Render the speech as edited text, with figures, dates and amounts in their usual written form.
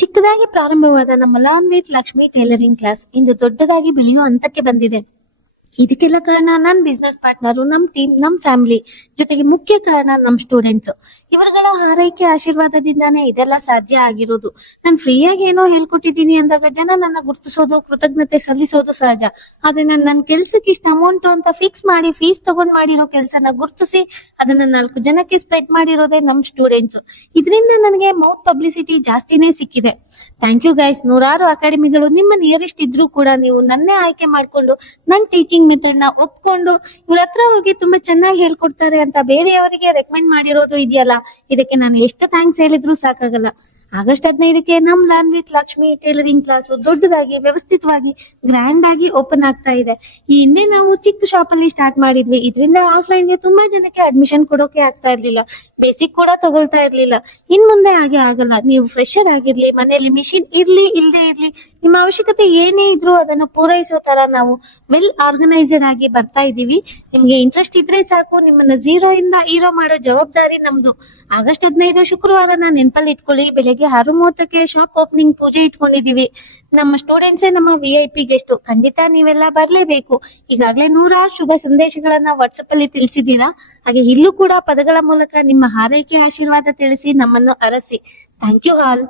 ಚಿಕ್ಕದಾಗಿ ಪ್ರಾರಂಭವಾದ ನಮ್ಮ learn with Lakshmi tailoring class ಇಂದು ದೊಡ್ಡದಾಗಿ ಬೆಳೆಯುವ ಹಂತಕ್ಕೆ ಬಂದಿದೆ. ಇದಕ್ಕೆಲ್ಲ ಕಾರಣ ನನ್ನ ಬಿಸ್ನೆಸ್ ಪಾರ್ಟ್ನರು, ನಮ್ ಟೀಮ್, ನಮ್ ಫ್ಯಾಮಿಲಿ, ಜೊತೆಗೆ ಮುಖ್ಯ ಕಾರಣ ನಮ್ ಸ್ಟೂಡೆಂಟ್ಸ್. ಇವರುಗಳ ಹಾರೈಕೆ ಆಶೀರ್ವಾದದಿಂದಾನೇ ಇದೆಲ್ಲ ಸಾಧ್ಯ ಆಗಿರೋದು. ನಾನು ಫ್ರೀಯಾಗಿ ಏನೋ ಹೇಳ್ಕೊಟ್ಟಿದ್ದೀನಿ ಅಂದಾಗ ಜನ ನನ್ನ ಗುರುತಿಸೋದು, ಕೃತಜ್ಞತೆ ಸಲ್ಲಿಸೋದು ಸಹಜ. ಆದ್ರೆ ನಾನು ನನ್ನ ಕೆಲ್ಸಕ್ಕೆ ಇಷ್ಟ ಅಮೌಂಟ್ ಅಂತ ಫಿಕ್ಸ್ ಮಾಡಿ ಫೀಸ್ ತಗೊಂಡ್ ಮಾಡಿರೋ ಕೆಲಸನ ಗುರುತಿಸಿ ಅದನ್ನ 4 ಜನಕ್ಕೆ ಸ್ಪ್ರೆಡ್ ಮಾಡಿರೋದೇ ನಮ್ ಸ್ಟೂಡೆಂಟ್ಸ್. ಇದರಿಂದ ನನಗೆ ಮೌತ್ ಪಬ್ಲಿಸಿಟಿ ಜಾಸ್ತಿನೇ ಸಿಕ್ಕಿದೆ. Thank you guys. ನೂರಾರು ಅಕಾಡೆಮಿಗಳು ನಿಮ್ಮ ನಿಯರೆಸ್ಟ್ ಇದ್ರೂ ಕೂಡ ನೀವು ನನ್ನೇ ಆಯ್ಕೆ ಮಾಡ್ಕೊಂಡು ನನ್ನ ಟೀಚಿಂಗ್ ಮೆಥಡ್ ನ ಒಪ್ಕೊಂಡು ಇವ್ರ ಹತ್ರ ಹೋಗಿ ತುಂಬಾ ಚೆನ್ನಾಗಿ ಹೇಳ್ಕೊಡ್ತಾರೆ ಅಂತ ಬೇರೆಯವರಿಗೆ ರೆಕಮೆಂಡ್ ಮಾಡಿರೋದು ಇದೆಯಲ್ಲ, ಇದಕ್ಕೆ ನಾನು ಎಷ್ಟು ಥ್ಯಾಂಕ್ಸ್ ಹೇಳಿದ್ರು ಸಾಕಾಗಲ್ಲ. ಆಗಸ್ಟ್ 15ಕ್ಕೆ ನಮ್ learn with Lakshmi tailoring class ದೊಡ್ಡದಾಗಿ, ವ್ಯವಸ್ಥಿತವಾಗಿ, ಗ್ರ್ಯಾಂಡ್ ಆಗಿ ಓಪನ್ ಆಗ್ತಾ ಇದೆ. ಈ ಹಿಂದೆ ನಾವು ಚಿಕ್ಕ ಶಾಪ್ ಅಲ್ಲಿ ಸ್ಟಾರ್ಟ್ ಮಾಡಿದ್ವಿ. ಇದರಿಂದ ಆಫ್ಲೈನ್ ಗೆ ತುಂಬಾ ಜನಕ್ಕೆ ಅಡ್ಮಿಷನ್ ಕೊಡೋಕೆ ಆಗ್ತಾ ಇರ್ಲಿಲ್ಲ, ಬೇಸಿಕ್ ಕೂಡ ತಗೊಳ್ತಾ ಇರ್ಲಿಲ್ಲ. ಇನ್ ಮುಂದೆ ಹಾಗೆ ಆಗಲ್ಲ. ನೀವು ಫ್ರೆಶರ್ ಆಗಿರ್ಲಿ, ಮನೆಯಲ್ಲಿ ಮಿಷಿನ್ ಇರ್ಲಿ ಇಲ್ಲದೆ ಇರ್ಲಿ, ನಿಮ್ಮ ಅವಶ್ಯಕತೆ ಏನೇ ಇದ್ರೂ ಅದನ್ನು ಪೂರೈಸೋ ತರ ನಾವು ವೆಲ್ ಆರ್ಗನೈಸ್ಡ್ ಆಗಿ ಬರ್ತಾ ಇದೀವಿ. ನಿಮ್ಗೆ ಇಂಟ್ರೆಸ್ಟ್ ಇದ್ರೆ ಸಾಕು, ನಿಮ್ಮನ್ನ ಝೀರೋ ಇಂದ ಹೀರೋ ಮಾಡೋ ಜವಾಬ್ದಾರಿ ನಮ್ದು. ಆಗಸ್ಟ್ 15 ಶುಕ್ರವಾರನ ನೆನಪಲ್ಲಿ ಇಟ್ಕೊಳ್ಳಿ. ಬೆಳಗ್ಗೆ 6:30ಕ್ಕೆ ಶಾಪ್ ಓಪನಿಂಗ್ ಪೂಜೆ ಇಟ್ಕೊಂಡಿದೀವಿ. ನಮ್ಮ ಸ್ಟೂಡೆಂಟ್ಸೇ ನಮ್ಮ VIP ಗೆಸ್ಟ್. ಖಂಡಿತ ನೀವೆಲ್ಲ ಬರ್ಲೇಬೇಕು. ಈಗಾಗಲೇ ನೂರಾರು ಶುಭ ಸಂದೇಶಗಳನ್ನ ವಾಟ್ಸಪ್ ಅಲ್ಲಿ ತಿಳಿಸಿದ್ದೀರಾ. ಹಾಗೆ ಇಲ್ಲೂ ಕೂಡ ಪದಗಳ ಮೂಲಕ ನಿಮ್ಮ ಹಾರೈಕೆ ಆಶೀರ್ವಾದ ತಿಳಿಸಿ ನಮ್ಮನ್ನು ಅರಸಿ. Thank you all.